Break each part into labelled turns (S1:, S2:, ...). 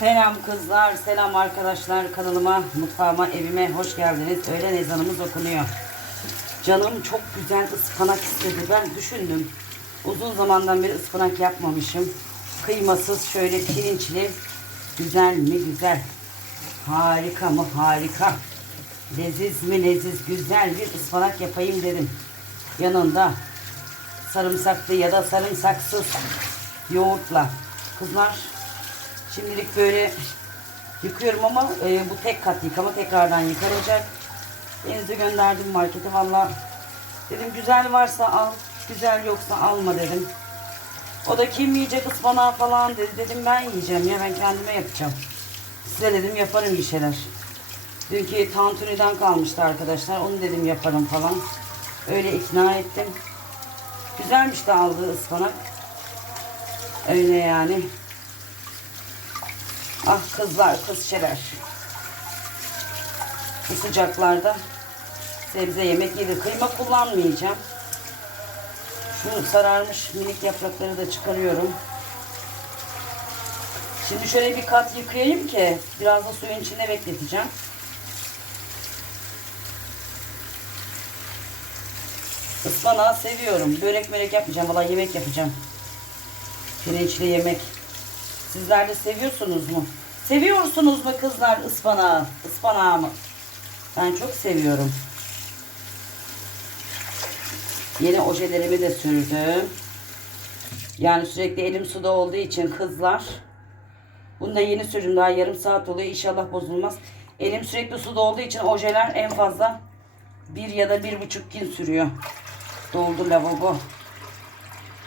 S1: Selam kızlar, selam arkadaşlar kanalıma, mutfağıma, evime hoş geldiniz. Öğlen ezanımız okunuyor. Canım çok güzel ıspanak istedi. Ben düşündüm. Uzun zamandan beri ıspanak yapmamışım. Kıymasız şöyle pirinçli. Güzel mi? Güzel. Harika mı? Harika. Leziz mi? Leziz. Güzel bir ıspanak yapayım dedim. Yanında sarımsaklı ya da sarımsaksız yoğurtla. Kızlar Şimdilik böyle yıkıyorum ama e, bu tek kat yıkama tekrardan yıkanacak. Denize gönderdim markete valla. Dedim güzel varsa al, güzel yoksa alma dedim. O da kim yiyecek ıspanağı falan dedi. Dedim ben yiyeceğim ya ben kendime yapacağım. Size dedim yaparım bir şeyler. Dünkü tantuniden kalmıştı arkadaşlar. Onu dedim yaparım falan. Öyle ikna ettim. Güzelmiş de aldığı ıspanak. Öyle yani. Ah kızlar, kızçeler. Bu sıcaklarda sebze yemek yedir. Kıyma kullanmayacağım. Şu sararmış minik yaprakları da çıkarıyorum. Şimdi şöyle bir kat yıkayayım ki biraz da suyun içinde bekleteceğim. Ispanağı seviyorum. Börek mörek yapmayacağım. Valla yemek yapacağım. Pirinçli yemek. Sizler de seviyorsunuz mu? Seviyorsunuz mu kızlar ıspanağı? Ispanağı mı? Ben çok seviyorum. Yeni ojelerimi de sürdüm. Yani sürekli elim suda olduğu için kızlar. Bunu da yeni sürdüm. Daha yarım saat oluyor. İnşallah bozulmaz. Elim sürekli suda olduğu için ojeler en fazla bir ya da bir buçuk gün sürüyor. Doldu lavabo.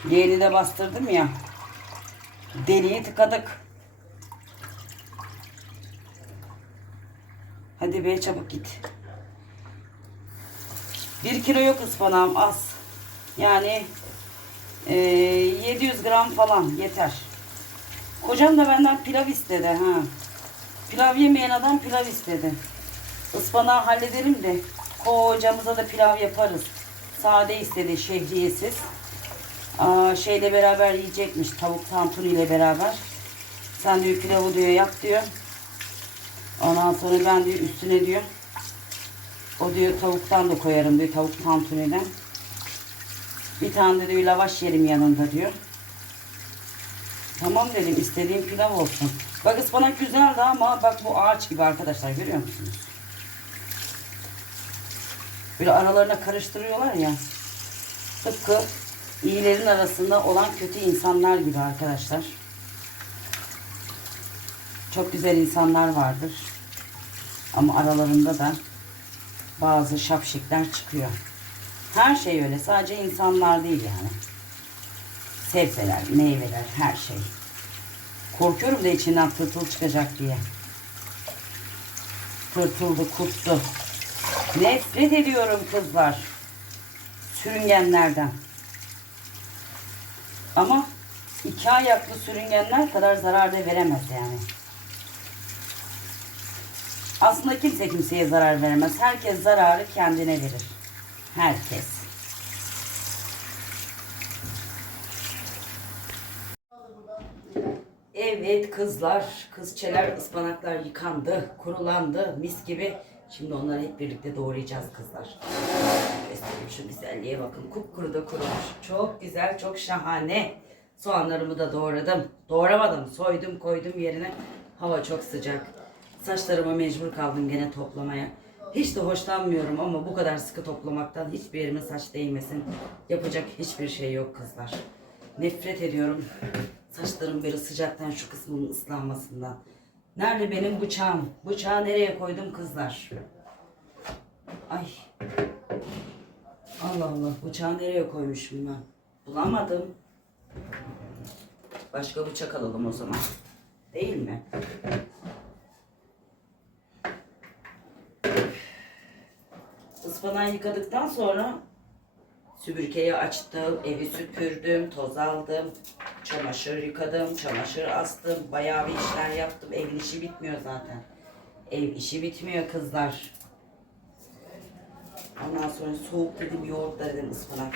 S1: Yeğeni de bastırdım ya. Deliği tıkadık. Hadi be çabuk git. Bir kilo yok ıspanağım az. Yani e, 700 gram falan yeter. Kocam da benden pilav istedi. ha. Pilav yemeyen adam pilav istedi. Ispanağı halledelim de kocamıza da pilav yaparız. Sade istedi şehriyesiz. Aa, şeyle beraber yiyecekmiş tavuk tantuni ile beraber. Sen diyor pilavı diyor yap diyor. Ondan sonra ben diyor üstüne diyor. O diyor tavuktan da koyarım diyor tavuk tantuniden. Bir tane de diyor lavaş yerim yanında diyor. Tamam dedim istediğim pilav olsun. Bak ıspanak güzeldi ama bak bu ağaç gibi arkadaşlar görüyor musunuz? Böyle aralarına karıştırıyorlar ya. Tıpkı iyilerin arasında olan kötü insanlar gibi arkadaşlar. Çok güzel insanlar vardır. Ama aralarında da bazı şapşikler çıkıyor. Her şey öyle. Sadece insanlar değil yani. Sebzeler, meyveler, her şey. Korkuyorum da içinden tırtıl çıkacak diye. Tırtıldı, kurttu. Nefret ediyorum kızlar. Sürüngenlerden. Ama iki ayaklı sürüngenler kadar zarar da veremez yani. Aslında kimse kimseye zarar veremez. Herkes zararı kendine verir. Herkes. Evet kızlar, kızçeler, ıspanaklar yıkandı, kurulandı, mis gibi. Şimdi onları hep birlikte doğrayacağız kızlar. Göstereyim şu güzelliğe bakın. Kupkuru da kurumuş. Çok güzel, çok şahane. Soğanlarımı da doğradım. Doğramadım, soydum, koydum yerine. Hava çok sıcak. Saçlarımı mecbur kaldım gene toplamaya. Hiç de hoşlanmıyorum ama bu kadar sıkı toplamaktan hiçbir yerime saç değmesin. Yapacak hiçbir şey yok kızlar. Nefret ediyorum. Saçlarım böyle sıcaktan şu kısmının ıslanmasından. Nerede benim bıçağım? Bıçağı nereye koydum kızlar? Ay. Allah Allah bıçağı nereye koymuşum ben? Bulamadım. Başka bıçak alalım o zaman. Değil mi? Ispanağı yıkadıktan sonra süpürgeyi açtım, evi süpürdüm, toz aldım, çamaşır yıkadım, çamaşır astım, bayağı bir işler yaptım. Evin işi bitmiyor zaten. Ev işi bitmiyor kızlar. Ondan sonra soğuk dedim, yoğurt da dedim, ıspanak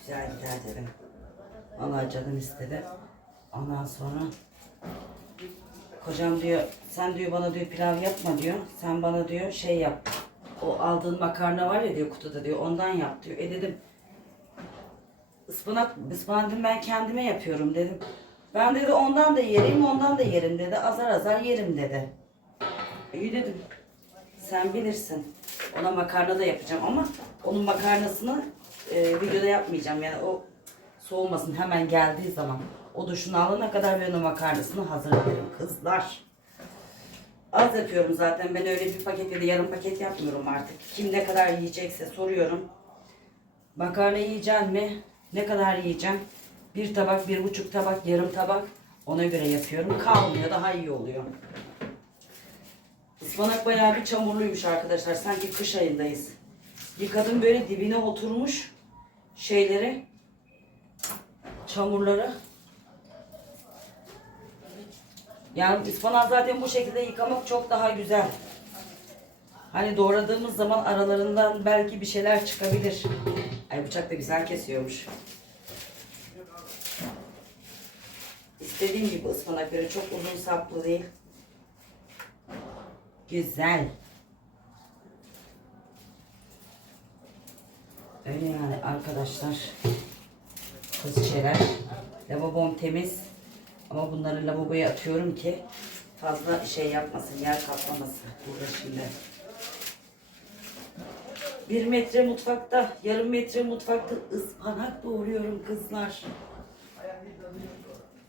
S1: güzel gider dedim. Vallahi canım istedi. Ondan sonra Kocam diyor sen diyor bana diyor pilav yapma diyor. Sen bana diyor şey yap. O aldığın makarna var ya diyor kutuda diyor ondan yap diyor. E dedim ıspanak, ıspanak dedim, ben kendime yapıyorum dedim. Ben dedi ondan da yerim ondan da yerim dedi. Azar azar yerim dedi. İyi dedim. Sen bilirsin. Ona makarna da yapacağım ama onun makarnasını e, videoda yapmayacağım. Yani o soğumasın hemen geldiği zaman. O duşunu alana kadar ben onun makarnasını hazırlarım kızlar. Az yapıyorum zaten. Ben öyle bir paket ya da yarım paket yapmıyorum artık. Kim ne kadar yiyecekse soruyorum. Makarna yiyeceksin mi? Ne kadar yiyeceğim? Bir tabak, bir buçuk tabak, yarım tabak. Ona göre yapıyorum. Kalmıyor, daha iyi oluyor. Ispanak bayağı bir çamurluymuş arkadaşlar. Sanki kış ayındayız. Yıkadım böyle dibine oturmuş şeyleri. Çamurları. Yani ıspanağı zaten bu şekilde yıkamak çok daha güzel. Hani doğradığımız zaman aralarından belki bir şeyler çıkabilir. Ay bıçak da güzel kesiyormuş. İstediğim gibi ıspanak böyle çok uzun saplı değil. Güzel. Öyle yani arkadaşlar. Kız şeyler. Lavabom temiz. Ama bunları lavaboya atıyorum ki fazla şey yapmasın, yer kaplamasın. Burada şimdi. Bir metre mutfakta, yarım metre mutfakta ıspanak doğruyorum kızlar.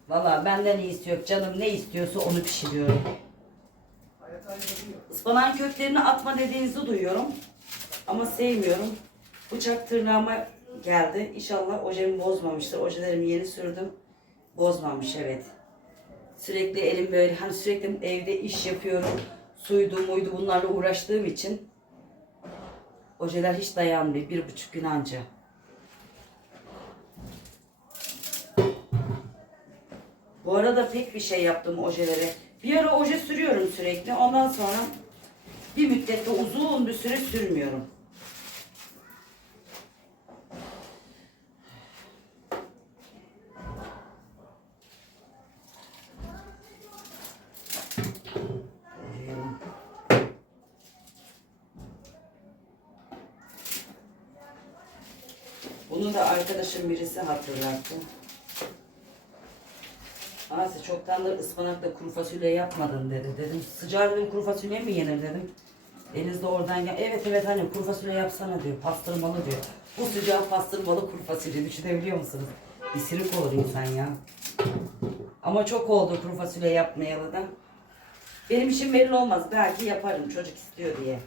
S1: Valla benden iyisi yok. Canım ne istiyorsa onu pişiriyorum. Ispanağın köklerini atma dediğinizi duyuyorum. Ama sevmiyorum. Bıçak tırnağıma geldi. İnşallah ojemi bozmamıştır. Ojelerimi yeni sürdüm. Bozmamış evet. Sürekli elim böyle hani sürekli evde iş yapıyorum. Suydu muydu bunlarla uğraştığım için ojeler hiç dayanmıyor. Bir buçuk gün anca. Bu arada pek bir şey yaptım ojelere. Bir ara oje sürüyorum sürekli. Ondan sonra bir müddette uzun bir süre sürmüyorum. Bunu da arkadaşım birisi hatırlattı. Asi çoktandır ıspanakla kuru fasulye yapmadın dedi. Dedim sıcağı dedim kuru fasulye mi yenir dedim. Deniz de oradan ya evet evet hani kuru fasulye yapsana diyor. Pastırmalı diyor. Bu sıcağı pastırmalı kuru fasulye düşünebiliyor musunuz? Bir olur insan ya. Ama çok oldu kuru fasulye yapmayalı da. Benim işim belli olmaz. Belki yaparım çocuk istiyor diye.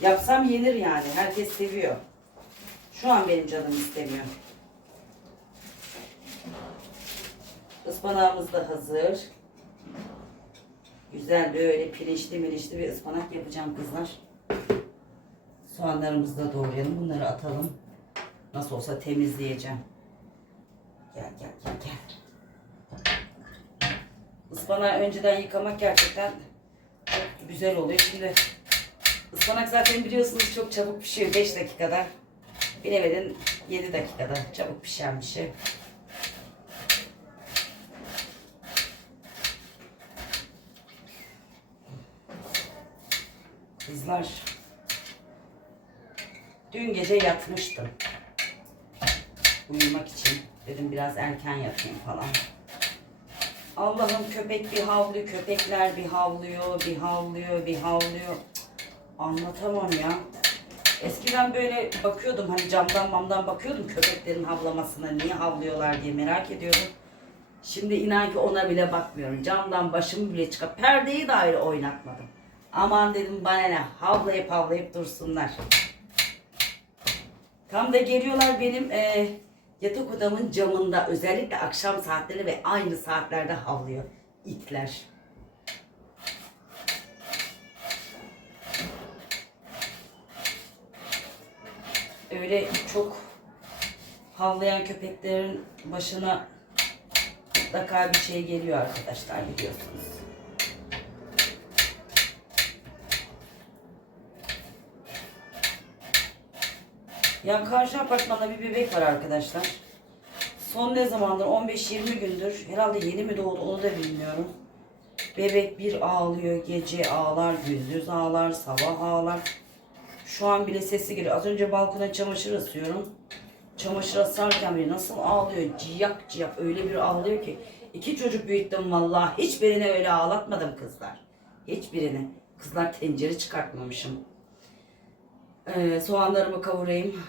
S1: Yapsam yenir yani. Herkes seviyor. Şu an benim canım istemiyor. Ispanağımız da hazır. Güzel böyle pirinçli mirinçli bir ıspanak yapacağım kızlar. Soğanlarımızı da doğrayalım. Bunları atalım. Nasıl olsa temizleyeceğim. Gel gel gel gel. Ispanağı önceden yıkamak gerçekten çok güzel oluyor. Şimdi ıspanak zaten biliyorsunuz çok çabuk pişiyor. 5 dakikada. Bilemedin 7 dakikada çabuk pişen bir şey. Kızlar. Dün gece yatmıştım. Uyumak için. Dedim biraz erken yatayım falan. Allah'ım köpek bir havlıyor, köpekler bir havlıyor, bir havlıyor, bir havlıyor. Anlatamam ya. Eskiden böyle bakıyordum hani camdan mamdan bakıyordum köpeklerin havlamasına niye havlıyorlar diye merak ediyordum. Şimdi inan ki ona bile bakmıyorum. Camdan başımı bile çıkıp perdeyi dahi oynatmadım. Aman dedim bana ne havlayıp havlayıp dursunlar. Tam da geliyorlar benim e, yatak odamın camında özellikle akşam saatleri ve aynı saatlerde havlıyor itler. Öyle çok havlayan köpeklerin başına mutlaka bir şey geliyor arkadaşlar biliyorsunuz. Ya karşı apartmanda bir bebek var arkadaşlar. son ne zamandır 15-20 gündür herhalde yeni mi doğdu onu da bilmiyorum. Bebek bir ağlıyor gece ağlar gündüz ağlar sabah ağlar. Şu an bile sesi geliyor. Az önce balkona çamaşır asıyorum. Çamaşır asarken bile nasıl ağlıyor ciyak ciyak öyle bir ağlıyor ki. İki çocuk büyüttüm vallahi hiçbirini öyle ağlatmadım kızlar. Hiçbirini. Kızlar tencere çıkartmamışım. Ee, soğanlarımı kavurayım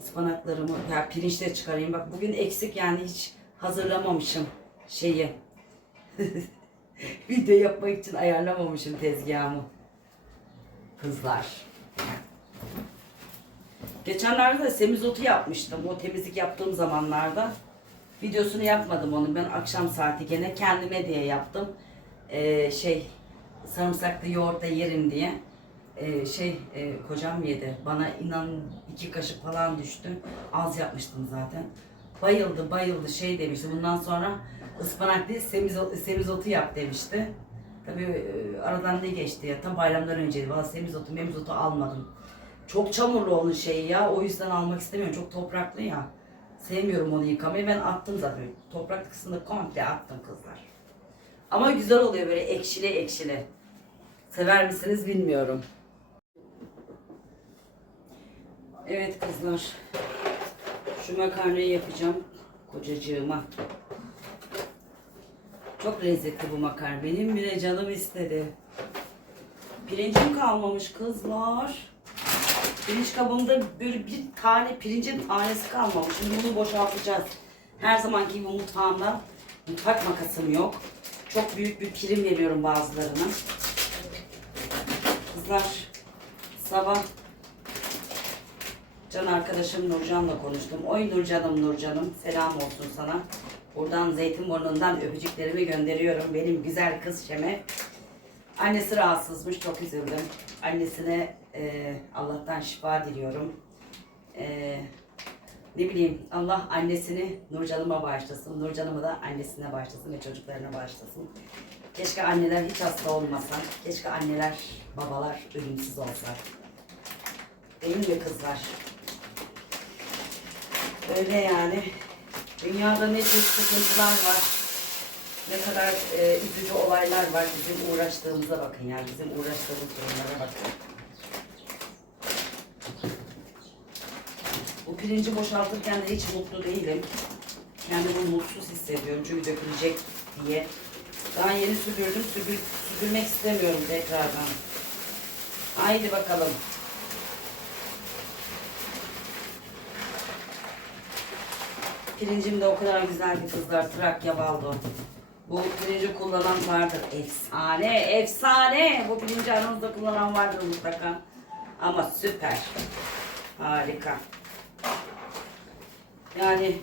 S1: ıspanaklarımı, ya pirinçleri çıkarayım. Bak bugün eksik yani hiç hazırlamamışım şeyi. Video yapmak için ayarlamamışım tezgahımı. Kızlar. Geçenlerde de semizotu yapmıştım. O temizlik yaptığım zamanlarda. Videosunu yapmadım onun. Ben akşam saati gene kendime diye yaptım. Ee, şey sarımsaklı yoğurtla yerim diye. Ee, şey e, kocam yedi. Bana inan iki kaşık falan düştü. Az yapmıştım zaten. Bayıldı bayıldı şey demişti. Bundan sonra ıspanak değil semizotu, semizotu yap demişti. Tabii e, aradan ne geçti ya tam bayramdan önceydi. Valla semizotu memizotu almadım. Çok çamurlu onun şeyi ya. O yüzden almak istemiyorum. Çok topraklı ya. Sevmiyorum onu yıkamayı. Ben attım zaten. Toprak kısmını komple attım kızlar. Ama güzel oluyor böyle ekşili ekşili. Sever misiniz bilmiyorum. Evet kızlar. Şu makarnayı yapacağım kocacığıma. Çok lezzetli bu makarna. Benim bile canım istedi. Pirincim kalmamış kızlar. Pirinç kabımda böyle bir tane pirincin tanesi kalmamış. Şimdi bunu boşaltacağız. Her zamanki gibi mutfağımda mutfak makasım yok. Çok büyük bir prim veriyorum bazılarına. Kızlar sabah Can arkadaşım Nurcan'la konuştum. Oy Nurcan'ım Nurcan'ım selam olsun sana. Buradan Zeytinburnu'ndan öpücüklerimi gönderiyorum. Benim güzel kız Şeme. Annesi rahatsızmış çok üzüldüm. Annesine e, Allah'tan şifa diliyorum. E, ne bileyim Allah annesini Nurcan'ıma bağışlasın. Nurcan'ımı da annesine bağışlasın ve çocuklarına bağışlasın. Keşke anneler hiç hasta olmasa. Keşke anneler, babalar ölümsüz olsa. Değil mi kızlar? Öyle yani. Dünyada ne tür sıkıntılar var. Ne kadar e, üzücü olaylar var. Bizim uğraştığımıza bakın yani. Bizim uğraştığımız durumlara bakın. Bu pirinci boşaltırken de hiç mutlu değilim. Kendimi mutsuz hissediyorum çünkü dökülecek diye. Daha yeni süpürdüm. Süpür, süpürmek istemiyorum tekrardan. Haydi bakalım. Pirincim de o kadar güzel ki kızlar. Trakya baldo. Bu pirinci kullanan vardır. Efsane, efsane. Bu pirinci aranızda kullanan vardır mutlaka. Ama süper. Harika. Yani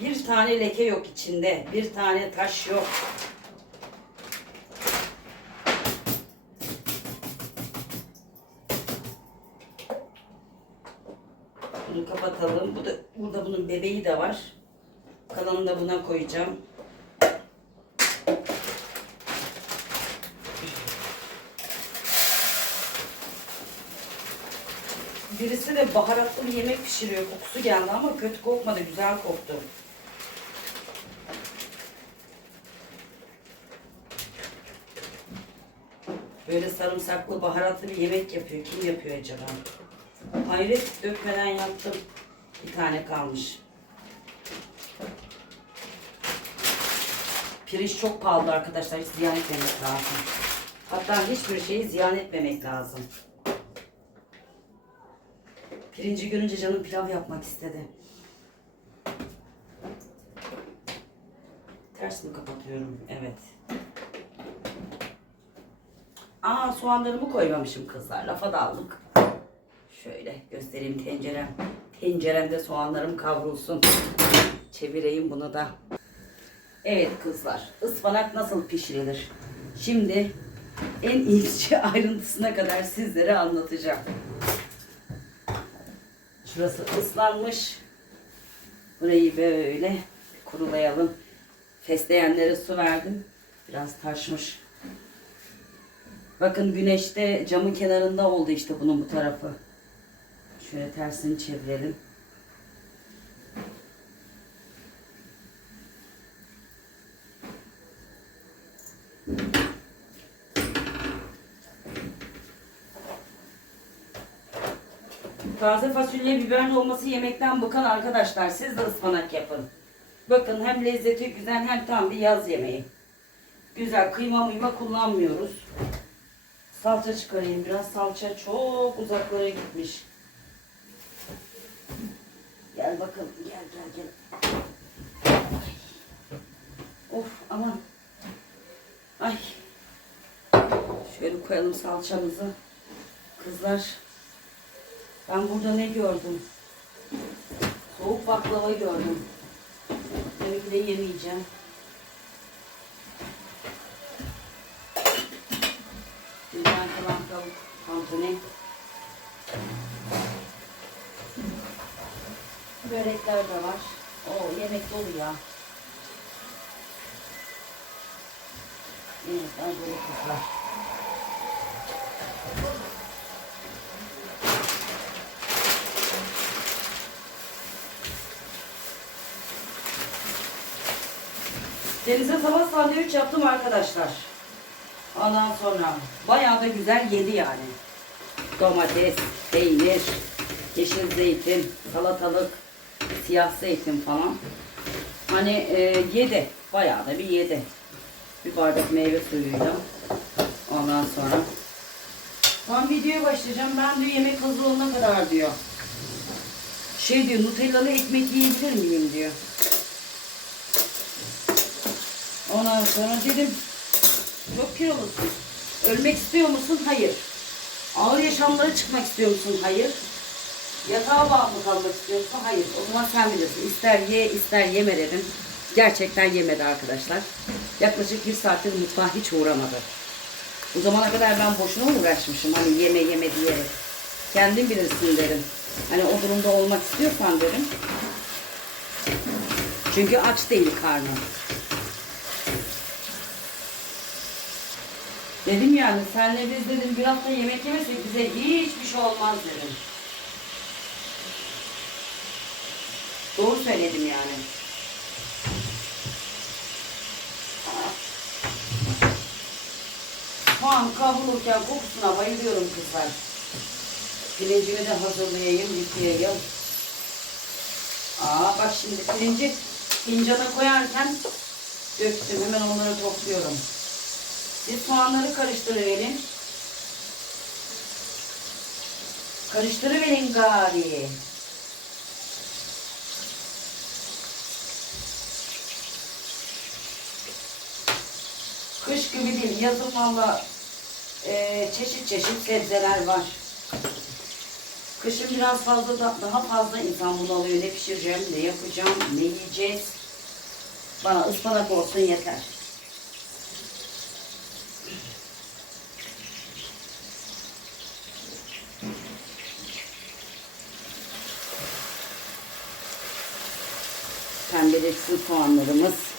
S1: bir tane leke yok içinde. Bir tane taş yok. Bunu kapatalım. Bu da burada bunun bebeği de var. Kalanını da buna koyacağım. Birisi de baharatlı bir yemek pişiriyor. Kokusu geldi ama kötü kokmadı. Güzel koktu. Böyle sarımsaklı baharatlı bir yemek yapıyor. Kim yapıyor acaba? Hayret dökmeden yaptım. Bir tane kalmış. Pirinç çok pahalı arkadaşlar. Hiç ziyan etmemek lazım. Hatta hiçbir şeyi ziyan etmemek lazım. Pirinci görünce canım pilav yapmak istedi. Ters mi kapatıyorum? Evet. Aa soğanlarımı koymamışım kızlar. Lafa daldık. Şöyle göstereyim tencerem. Tenceremde soğanlarım kavrulsun. Çevireyim bunu da. Evet kızlar. ıspanak nasıl pişirilir? Şimdi en ince ayrıntısına kadar sizlere anlatacağım. Şurası ıslanmış. Burayı böyle kurulayalım. Fesleğenlere su verdim. Biraz taşmış. Bakın güneşte camın kenarında oldu işte bunun bu tarafı. Şöyle tersini çevirelim. Taze fasulye biber dolması yemekten bıkan arkadaşlar siz de ıspanak yapın. Bakın hem lezzeti güzel hem tam bir yaz yemeği. Güzel kıyma mıyma kullanmıyoruz. Salça çıkarayım biraz. Salça çok uzaklara gitmiş. Gel bakalım gel gel gel. Of aman. Ay. Şöyle koyalım salçamızı. Kızlar. Ben burada ne gördüm? Soğuk baklava gördüm. Demek ki de yemeyeceğim. Güzel kalan tavuk tantuni. Börekler de var. O yemek dolu ya. Yemekler dolu kızlar. Denize sabah sandviç yaptım arkadaşlar. Ondan sonra bayağı da güzel yedi yani. Domates, peynir, yeşil zeytin, salatalık, siyah zeytin falan. Hani e, yedi. Bayağı da bir yedi. Bir bardak meyve suyuyla. Ondan sonra. Ben videoya başlayacağım. Ben diyor yemek hazır olana kadar diyor. Şey diyor Nutellalı ekmek yiyebilir miyim diyor. Ondan sonra dedim çok kilolusun. Ölmek istiyor musun? Hayır. Ağır yaşamlara çıkmak istiyor musun? Hayır. Yatağa bağımlı kalmak istiyor musun? Hayır. O zaman sen bilirsin. İster ye ister yeme dedim. Gerçekten yemedi arkadaşlar. Yaklaşık bir saattir mutfağa hiç uğramadı. Bu zamana kadar ben boşuna mı uğraşmışım? Hani yeme yeme diyerek. Kendin bilirsin derim. Hani o durumda olmak istiyorsan dedim. Çünkü aç değil karnı. Dedim yani senle biz dedim bir hafta yemek yemesek bize hiçbir şey olmaz dedim. Doğru söyledim yani. Soğan kavrulurken kokusuna bayılıyorum kızlar. Pirincimi de hazırlayayım, yıkayayım. Aa bak şimdi pirinci fincana koyarken döktüm. Hemen onları topluyorum. Biz soğanları karıştırıverin. Karıştırıverin gari. Kış gibi değil, yazın valla e, çeşit çeşit sebzeler var. Kışın biraz fazla da, daha fazla insan bunu alıyor. Ne pişireceğim, ne yapacağım, ne yiyeceğiz. Bana ıspanak olsun yeter. Pembeleşsin soğanlarımız.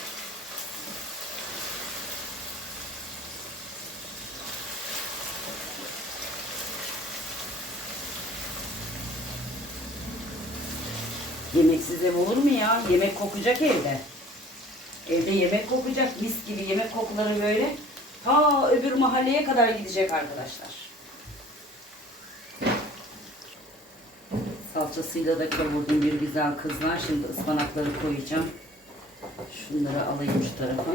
S1: Ev olur mu ya? Yemek kokacak evde. Evde yemek kokacak. Mis gibi yemek kokuları böyle. Ta öbür mahalleye kadar gidecek arkadaşlar. Salçasıyla da kavurdum bir güzel kızlar. Şimdi ıspanakları koyacağım. Şunları alayım şu tarafa.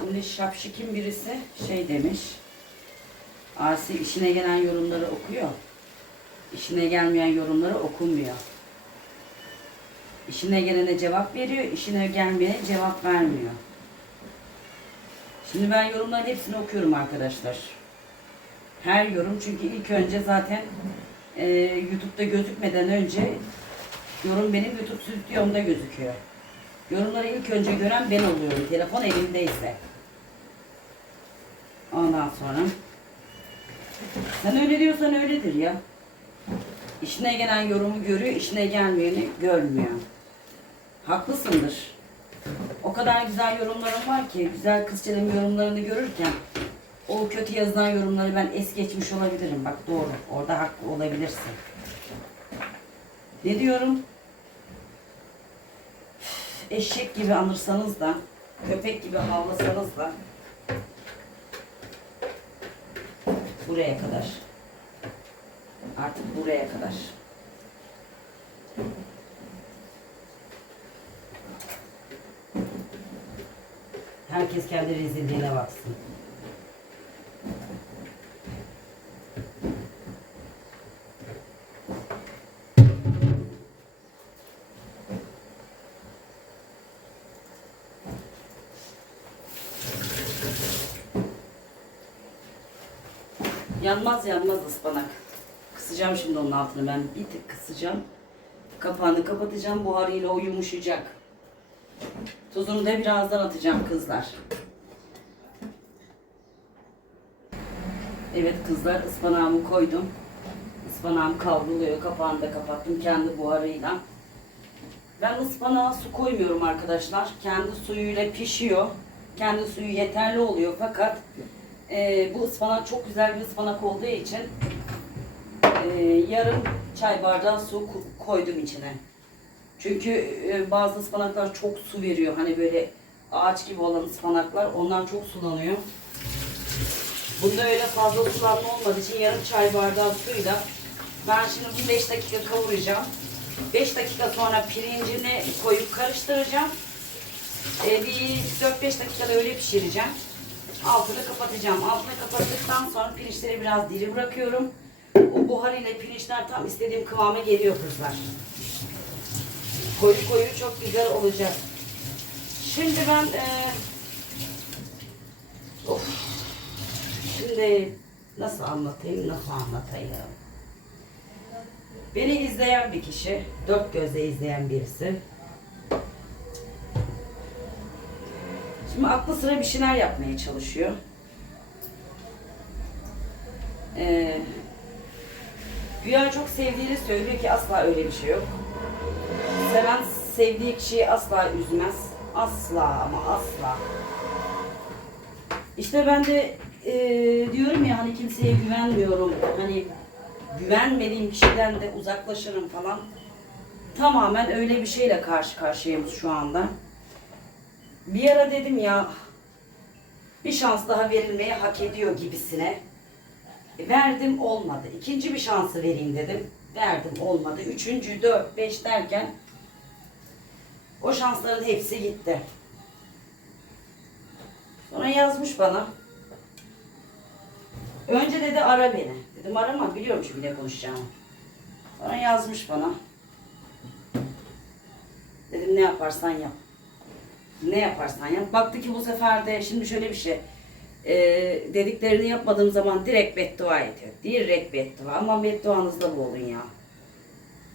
S1: Şimdi şapşikin birisi şey demiş. Asi işine gelen yorumları okuyor. İşine gelmeyen yorumları okunmuyor. İşine gelene cevap veriyor, işine gelmeyene cevap vermiyor. Şimdi ben yorumların hepsini okuyorum arkadaşlar. Her yorum çünkü ilk önce zaten e, YouTube'da gözükmeden önce yorum benim YouTube stüdyomda gözüküyor. Yorumları ilk önce gören ben oluyorum. Telefon elimdeyse. Ondan sonra sen öyle diyorsan öyledir ya. İşine gelen yorumu görüyor, işine gelmeyeni görmüyor. Haklısındır. O kadar güzel yorumlarım var ki, güzel kızçelerin yorumlarını görürken o kötü yazılan yorumları ben es geçmiş olabilirim. Bak doğru, orada haklı olabilirsin. Ne diyorum? Eşek gibi anırsanız da, köpek gibi havlasanız da buraya kadar. Artık buraya kadar. Herkes kendi rezilliğine baksın. Yanmaz yanmaz ıspanak. Kısacağım şimdi onun altını ben bir tık kısacağım. Kapağını kapatacağım buharıyla o yumuşayacak. Tuzunu da birazdan atacağım kızlar. Evet kızlar ıspanağımı koydum. Ispanağım kavruluyor. Kapağını da kapattım kendi buharıyla. Ben ıspanağa su koymuyorum arkadaşlar. Kendi suyuyla pişiyor. Kendi suyu yeterli oluyor fakat e, bu ıspanak çok güzel bir ıspanak olduğu için e, yarım çay bardağı su ko- koydum içine. Çünkü e, bazı ıspanaklar çok su veriyor. Hani böyle ağaç gibi olan ıspanaklar onlar çok sulanıyor. Bunda öyle fazla sulanma olmadığı için yarım çay bardağı suyla ben şimdi bunu 5 dakika kavuracağım. 5 dakika sonra pirincini koyup karıştıracağım. E, bir 4-5 dakikada öyle pişireceğim. Altını kapatacağım. Altını kapattıktan sonra pirinçleri biraz diri bırakıyorum. O buhar ile pirinçler tam istediğim kıvama geliyor kızlar. Koyu koyu çok güzel olacak. Şimdi ben e, of, şimdi nasıl anlatayım nasıl anlatayım. Beni izleyen bir kişi, dört gözle izleyen birisi. Şimdi aklı sıra bir şeyler yapmaya çalışıyor. Ee, güya çok sevdiğini söylüyor ki asla öyle bir şey yok. Seven sevdiği kişiyi asla üzmez. Asla ama asla. İşte ben de e, diyorum ya hani kimseye güvenmiyorum. Hani güvenmediğim kişiden de uzaklaşırım falan. Tamamen öyle bir şeyle karşı karşıyayım şu anda. Bir ara dedim ya bir şans daha verilmeyi hak ediyor gibisine. E, Verdim olmadı. İkinci bir şansı vereyim dedim. Verdim olmadı. Üçüncü, dört, beş derken o şansların hepsi gitti. Sonra yazmış bana. Önce dedi ara beni. Dedim arama biliyorum çünkü ne konuşacağımı. Sonra yazmış bana. Dedim ne yaparsan yap. Ne yaparsan yap. Baktı ki bu sefer de şimdi şöyle bir şey. Ee, dediklerini yapmadığım zaman direkt beddua ediyor. Direkt beddua. Ama bedduanızda bu olun ya.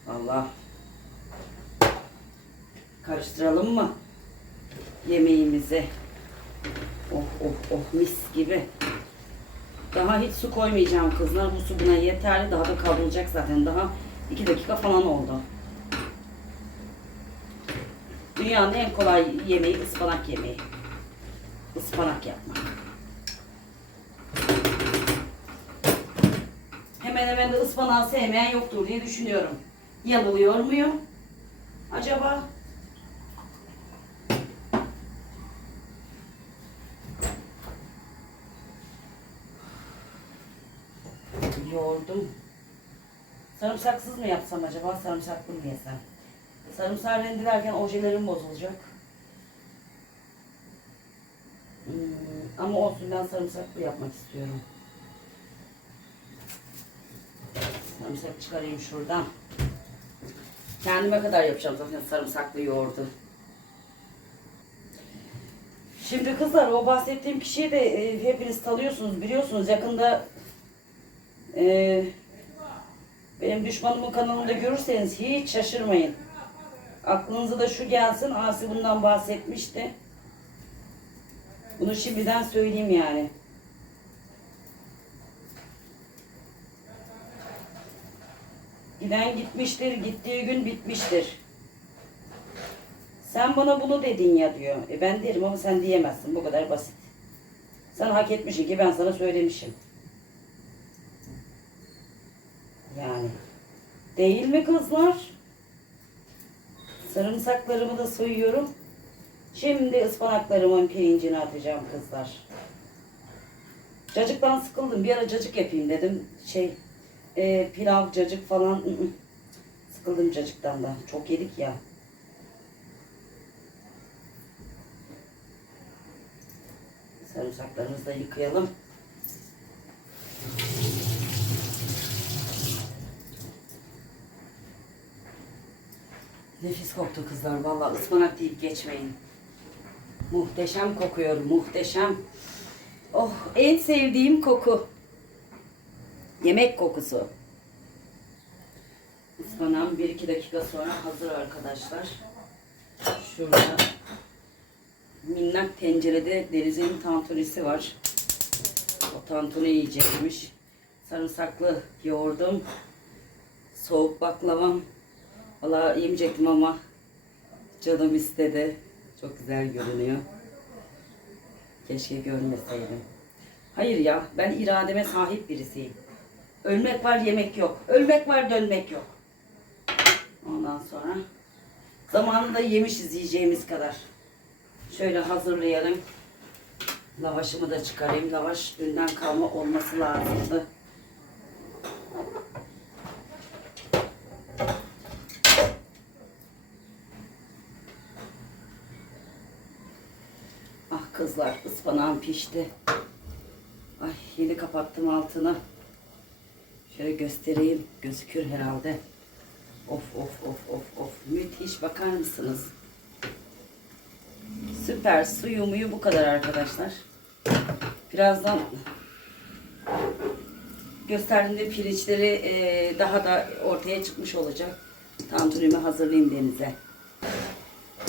S1: Allah. Karıştıralım mı? Yemeğimizi. Oh oh oh mis gibi. Daha hiç su koymayacağım kızlar. Bu su buna yeterli. Daha da kavrulacak zaten. Daha iki dakika falan oldu. Dünyanın en kolay yemeği ıspanak yemeği. Ispanak yapmak. Hemen hemen de ıspanağı sevmeyen yoktur diye düşünüyorum. Yanılıyor muyum? Acaba? Yoğurdum. Sarımsaksız mı yapsam acaba? Sarımsaklı mı yesem? Sarımsağı rendelerken ojelerim bozulacak. Hmm, ama olsun ben sarımsaklı yapmak istiyorum. Sarımsak çıkarayım şuradan. Kendime kadar yapacağım zaten sarımsaklı yoğurdu. Şimdi kızlar o bahsettiğim kişiyi de e, hepiniz tanıyorsunuz, biliyorsunuz. Yakında e, benim düşmanımın kanalında görürseniz hiç şaşırmayın. Aklınıza da şu gelsin. Asi bundan bahsetmişti. Bunu şimdiden söyleyeyim yani. Giden gitmiştir, gittiği gün bitmiştir. Sen bana bunu dedin ya diyor. E ben derim ama sen diyemezsin. Bu kadar basit. Sen hak etmişsin ki ben sana söylemişim. Yani. Değil mi kızlar? Sarımsaklarımı da soyuyorum. Şimdi ıspanaklarımın pirincini atacağım kızlar. Cacıktan sıkıldım. Bir ara cacık yapayım dedim. Şey, e, pilav, cacık falan. Sıkıldım cacıktan da. Çok yedik ya. Sarımsaklarımızı da yıkayalım. Nefis koktu kızlar. Vallahi ıspanak deyip geçmeyin. Muhteşem kokuyor. Muhteşem. Oh en sevdiğim koku. Yemek kokusu. Ispanağım 1-2 dakika sonra hazır arkadaşlar. Şurada minnak tencerede denizin tantunisi var. O tantuni yiyecekmiş. Sarımsaklı yoğurdum. Soğuk baklavam. Valla yemeyecektim ama canım istedi. Çok güzel görünüyor. Keşke görmeseydim. Hayır ya ben irademe sahip birisiyim. Ölmek var yemek yok. Ölmek var dönmek yok. Ondan sonra zamanında yemişiz yiyeceğimiz kadar. Şöyle hazırlayalım. Lavaşımı da çıkarayım. Lavaş dünden kalma olması lazımdı. Ah kızlar ıspanağım pişti. Ay yeni kapattım altını. Şöyle göstereyim. Gözükür herhalde. Of of of of of. Müthiş bakar mısınız? Süper. Suyu muyu bu kadar arkadaşlar. Birazdan gösterdiğimde pirinçleri e, daha da ortaya çıkmış olacak. Tantunimi hazırlayayım denize.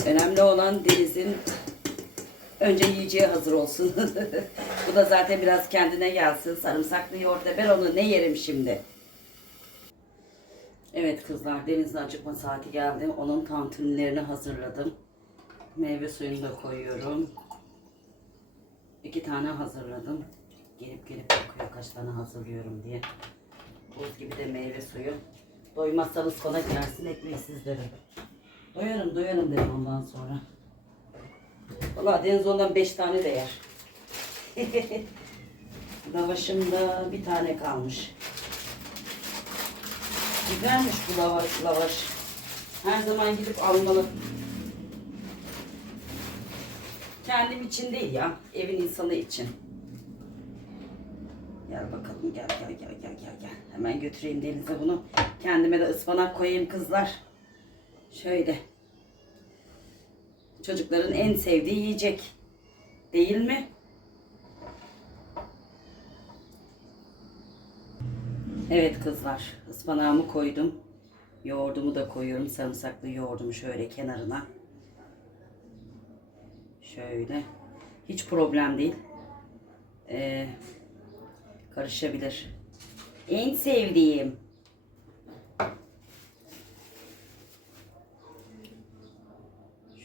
S1: Önemli olan denizin önce yiyeceği hazır olsun. bu da zaten biraz kendine gelsin. Sarımsaklı yoğurtla ben onu ne yerim şimdi? Evet kızlar denizin acıkma saati geldi. Onun tantunilerini hazırladım. Meyve suyunu da koyuyorum. İki tane hazırladım. Gelip gelip bakıyor kaç tane hazırlıyorum diye. Buz gibi de meyve suyu. Doymazsanız konak yersin ekmeksiz dedim. Doyarım doyarım dedim ondan sonra. Valla Deniz ondan beş tane de yer. Lavaşımda bir tane kalmış. Güzelmiş bu lavaş, lavaş. Her zaman gidip almalı. Kendim için değil ya. Evin insanı için. Gel bakalım gel gel gel gel gel gel. Hemen götüreyim denize bunu. Kendime de ıspanak koyayım kızlar. Şöyle. Çocukların en sevdiği yiyecek. Değil mi? Evet kızlar. ıspanağımı koydum. Yoğurdumu da koyuyorum. Sarımsaklı yoğurdumu şöyle kenarına. Şöyle. Hiç problem değil. Ee, karışabilir. En sevdiğim.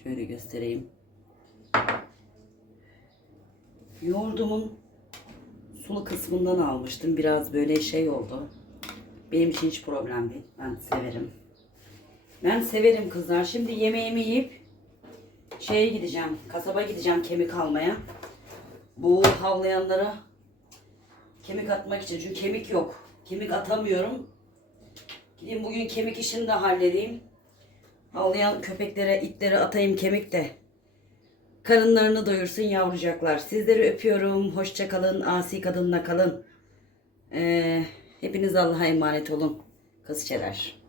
S1: Şöyle göstereyim. Yoğurdumun sulu kısmından almıştım. Biraz böyle şey oldu. Benim için hiç problem değil. Ben severim. Ben severim kızlar. Şimdi yemeğimi yiyip şeye gideceğim. Kasaba gideceğim kemik almaya. Bu havlayanlara kemik atmak için. Çünkü kemik yok. Kemik atamıyorum. Gideyim bugün kemik işini de halledeyim. Havlayan köpeklere, itlere atayım kemik de. Karınlarını doyursun yavrucaklar. Sizleri öpüyorum. Hoşça kalın. Asi kadınla kalın. Ee, hepiniz Allah'a emanet olun. Kızçeler.